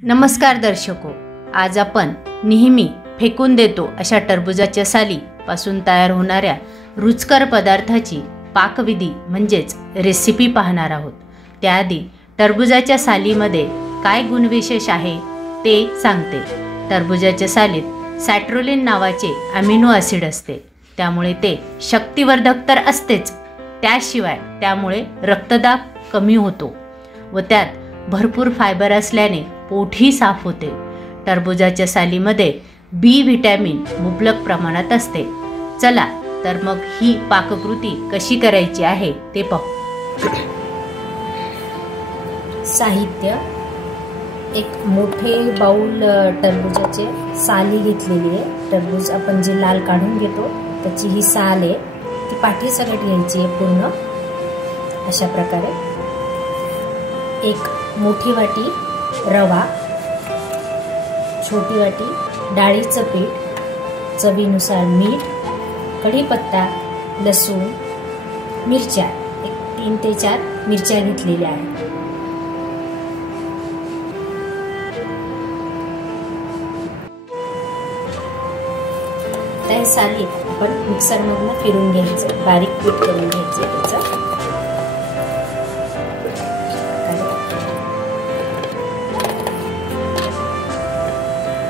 नमस्कार दर्शको, आज आपण नेहमी फेकून देतो अशा टरबूजाच्या सालीपासून तयार होणाऱ्या रुचकर पदार्थाची पाकविधी म्हणजेच रेसिपी पाहणार आहोत। त्याआधी टरबूजाच्या सालीमध्ये काय गुणविशेष आहे ते सांगते। टरबूजाच्या सालीत सॅट्रोलिन नावाचे अमिनो ॲसिड असते, त्यामुळे ते शक्तिवर्धक तर असतेच, त्याशिवाय त्यामुळे रक्तदाब कमी होतो व त्यात भरपूर फायबर असल्याने पोटही साफ होते। टरबूजाच्या सालीमध्ये बी व्हिटॅमिन मुबलक प्रमाणात असते। चला तर मग ही पाककृती कशी करायची आहे ते पाहू। साहित्य: एक मोठे बाउल टरबूजाचे साली घेतलेली आहे। टरबूज आपण जे लाल काढून घेतो त्याची ही साल आहे, ती पाठीसकट घ्यायची आहे पूर्ण अशा प्रकारे। एक मोठी वाटी रवा, छोटी वाटी डाळीचं पीठ, चवीनुसार मीठ, कढीपत्ता, लसूण, मिरच्या, एक 3 ते 4 मिरच्या घेतलेल्या आहेत। त्या साली आपण मिक्सरमधून फिरून घ्यायचं, बारीक पीठ करून घ्यायचं त्याचं।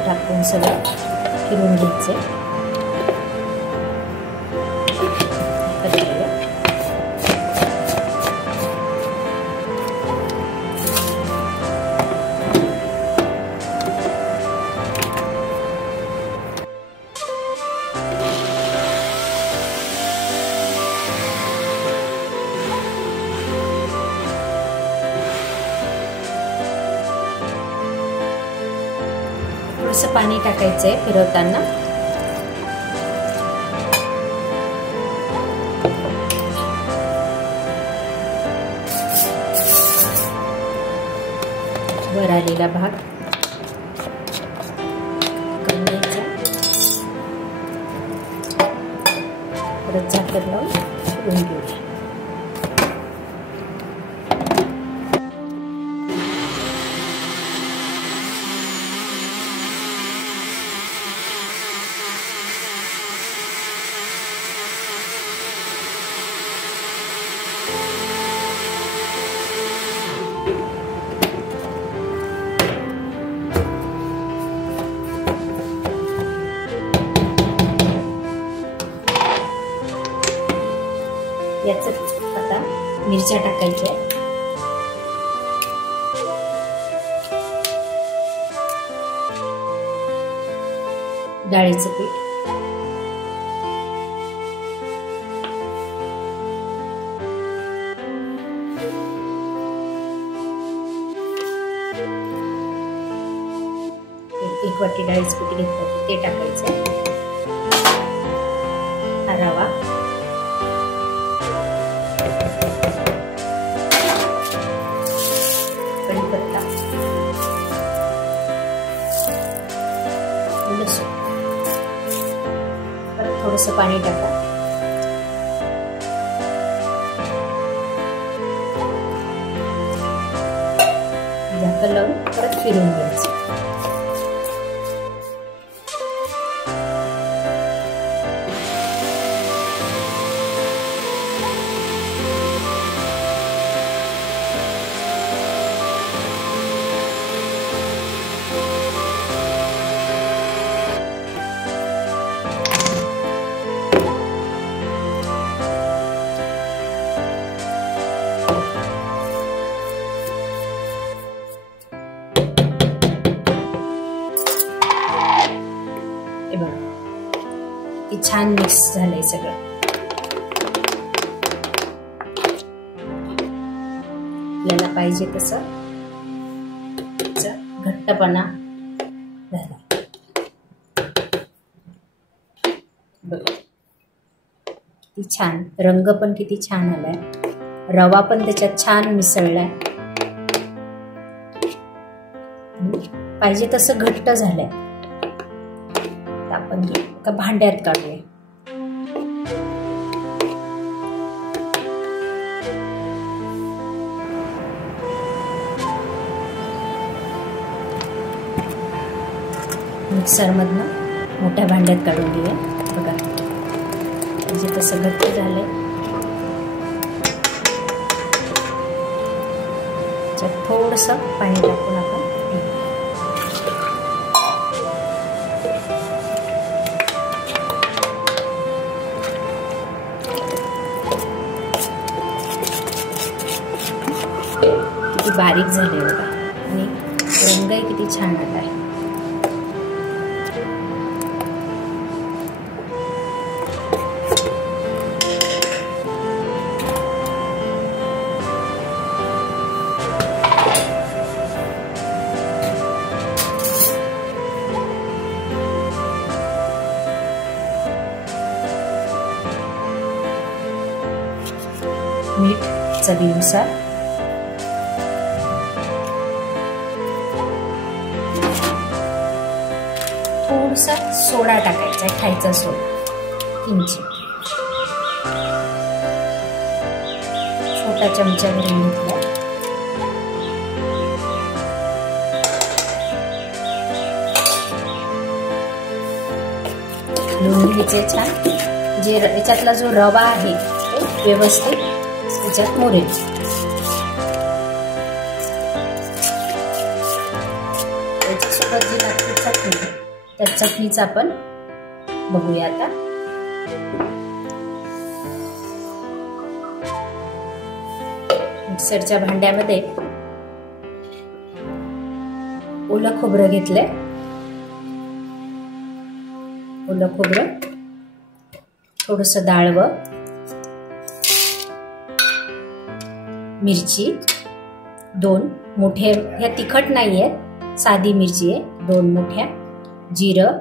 टाकून सगळं फिरून घ्यायचे। थोडंसं पाणी टाकायचंय फिरवताना। वर आलेला भाग करून घ्यायचा, परत झाकण लावून फिरवून घेऊया। याच आता मिरच्या टाकायच्या, डाळीचं पीठ, एक वाटी डाळीचं पीठ घेतलं ते टाकायचं, हा रवा, कढीपत्ता, लसूण, परत थोडंसं पाणी टाका। झाकण लावून परत फिरून घ्यायचं। हे छान मिक्स झालंय सगळं। आपल्याला पाहिजे तसं घट्टपणा झाला बघा, किती छान रंग पण किती छान आलाय, रवा पण त्याच्यात छान मिसळलाय, पाहिजे तसं घट्ट झालंय। आपण एका भांड्यात काढूया। मिक्सरमधनं मोठ्या भांड्यात काढून घेऊया. बघा म्हणजे तसं घट्ट झालंय. त्याच्यात थोडंसं पाणी टाकून आपण किती बारीक झाले बघा आणि रंगही किती छान आला आहे. मीठ चवीनुसार. थोडासा सोडा टाकायचा आहे, खायचा सोडा किंचित, छोटा चमचा भरून घेतला. लूण घ्यायचे छान. जे याच्यातला जो रवा आहे तो व्यवस्थित त्याच्यात मोरेल. त्याच्यासोबत जी लागते चटणी, त्या चटणीचं आपण बघूया आता. मिक्सरच्या भांड्यामध्ये ओलं खोबरं घेतलंय. ओलं खोबरं, थोडंसं डाळवं, मिरची 2 मोठे, ह्या तिखट नाही आहेत, साधी मिरची आहे 2 मोठ्या, जिरं,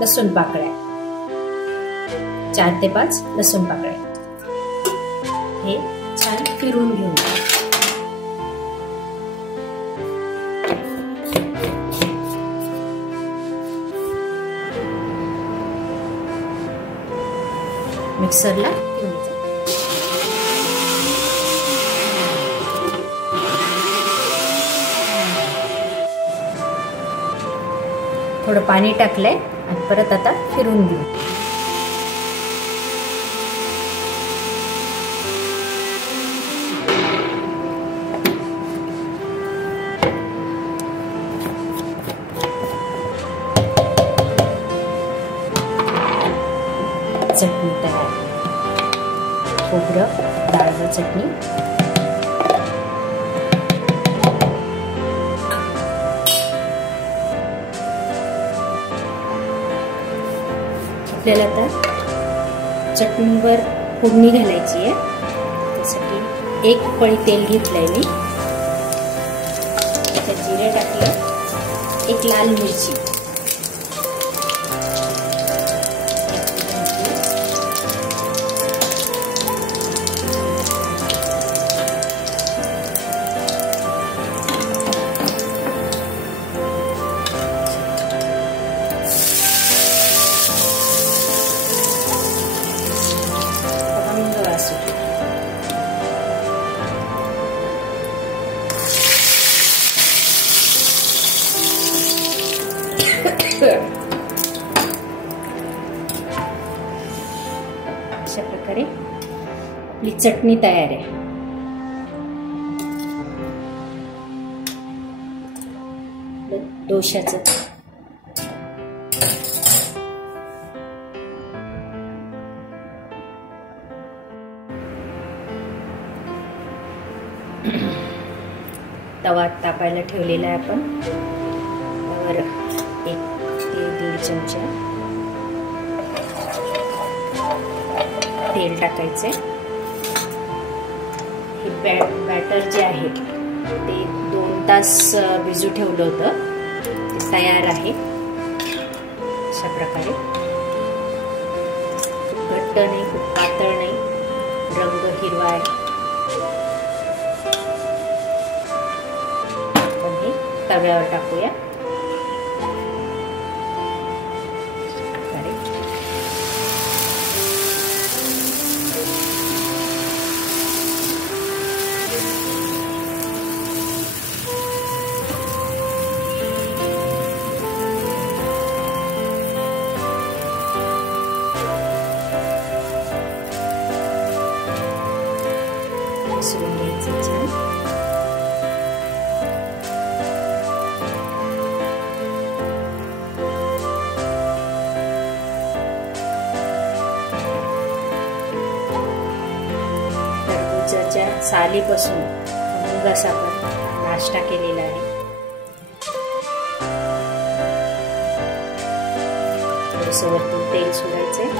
लसूण पाकळ्या 4 ते 5 लसूण पाकळ्या. हे छान फिरून घेऊन मिक्सरला घेऊन घ्यायचं. थोडं पाणी टाकलंय आणि परत आता फिरून घेऊ. चटणी तयार. खोबरं, डाळवं चटणी. आपल्याला आता चटणीवर फोडणी घालायची आहे. त्यासाठी 1 पळी तेल घेतलंय मी. त्याच्यात जिरे टाकले, 1 लाल मिरची, अशा प्रकारे आपली चटणी तयार आहे. डोशाचं तवा तापायला ठेवलेला आहे आपण. त्यावर 1 ते 1.5 चमचा तेल टाकायचे. हे बॅटर जे आहे ते 2 तास भिजू ठेवलं होतं, ते तयार आहे. अशा प्रकारे खूप घट्ट नाही, खूप पातळ नाही, रंग हिरवा आहे. आपण हे तव्यावर टाकूया. सालीपासून मग असा आपण नाश्ता केलेला आहे. थोडंसं वरतून तेल सोडायचे.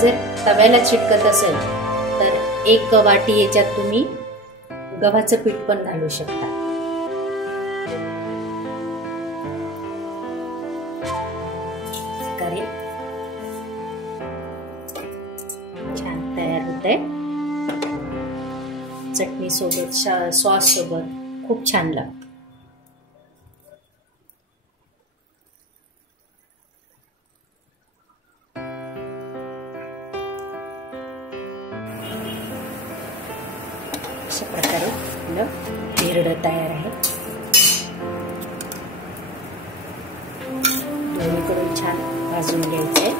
जर तव्याला चिटकत असेल तर 1 वाटी याच्यात तुम्ही गव्हाचं पीठ पण घालू शकता. छान तयार होतंय. चटणी सोबत सॉस सोबत खूप छान लागतं. अशा प्रकारे धिरडं तयार आहे. दोन्हीकडून छान भाजून घ्यायचंय.